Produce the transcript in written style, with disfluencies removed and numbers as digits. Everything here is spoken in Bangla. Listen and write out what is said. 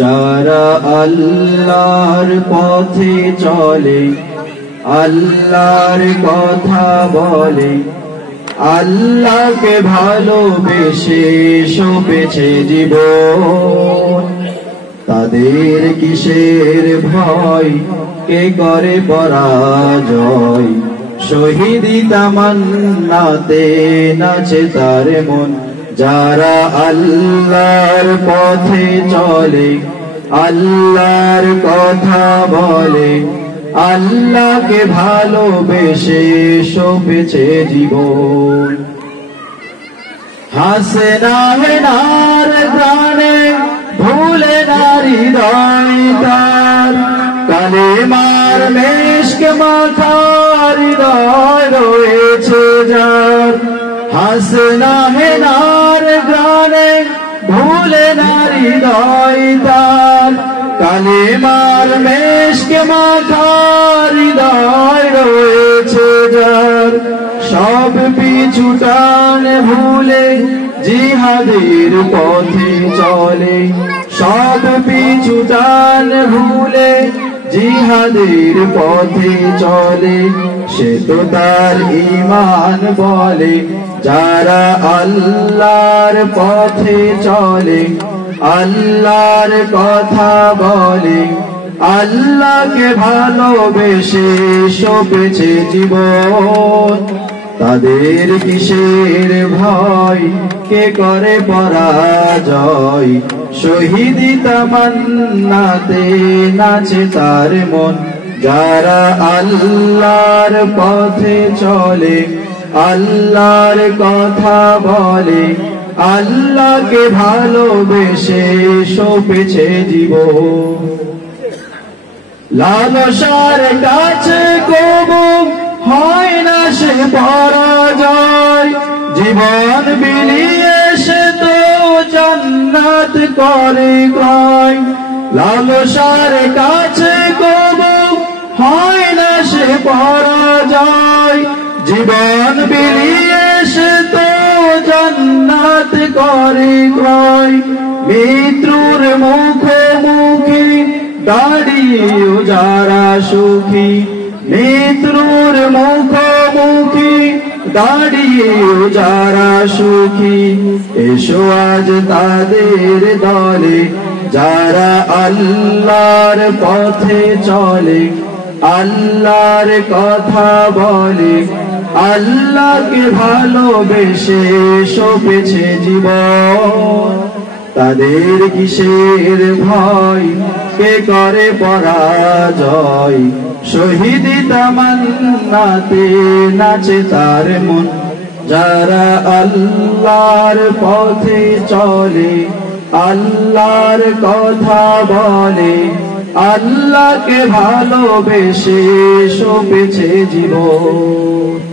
যারা আল্লাহর পথে চলে, আল্লাহর কথা বলে, আল্লাহকে ভালোবেসে সঁপেছে জীবন, তাদের কিসের ভয়, কে করে পরাজয়? শহীদি তামান্নাতে নাচে তার মন। যারা আল্লাহর পথে চলে, আল্লাহর কথা বলে, আল্লাহকে ভালোবেসে সঁপেছে জীবন। হাসে না হেনার গানে, ভুলে না হৃদয় তার, কালেমার মেশক মাথা হৃদয় রয়েছে যার। হাসে না হেনার গানে, ভুলে না হৃদয় তার, কালেমার মেশক মাথা হৃদয় রয়েছে যার। সব পিছু টান ভুলে জিহাদের পথে চলে, সব পিছু টান ভুলে জিহাদের পথে চলে, সে তো তার ঈমান বলে। যারা আল্লাহর পথে চলে, আল্লাহর কথা বলে, আল্লাহকে ভালোবেসে সঁপেছে জীবন, তাদের কিসের ভয়, কে করে পরাজয়? শহীদি তামান্নাতে নাচে তার মন। যারা আল্লাহর পথে চলে, আল্লাহর কথা বলে, আল্লাহকে ভালোবেসে সঁপেছে জীবন। লালসার কাছে কবু হয় না সে পরাজয়, জীবন বিলিয়ে সে তো জান্নাত করে ক্রয়। লালসার কাছে কবু হয় না সে পরাজয়, জীবন বিলিয়ে সে তো জান্নাত করে ক্রয়। মৃত্যুর মুখোমুখি দাঁড়িয়েও যারা সুখী, মৃত্যুর মুখোমুখি দাঁড়িয়েও যারা সুখী, এসো আজ তাদের দলে। যারা আল্লাহর পথে চলে, আল্লাহর কথা বলে, আল্লাহকে ভালোবেসে সঁপেছে জীবন, তাদের কিসের ভয়, কে করে পরাজয়? শহীদি তামান্নাতে নাচে তার মন। যারা আল্লাহর পথে চলে, আল্লাহর কথা বলে, আল্লাহকে ভালোবেসে সঁপেছে জীবন।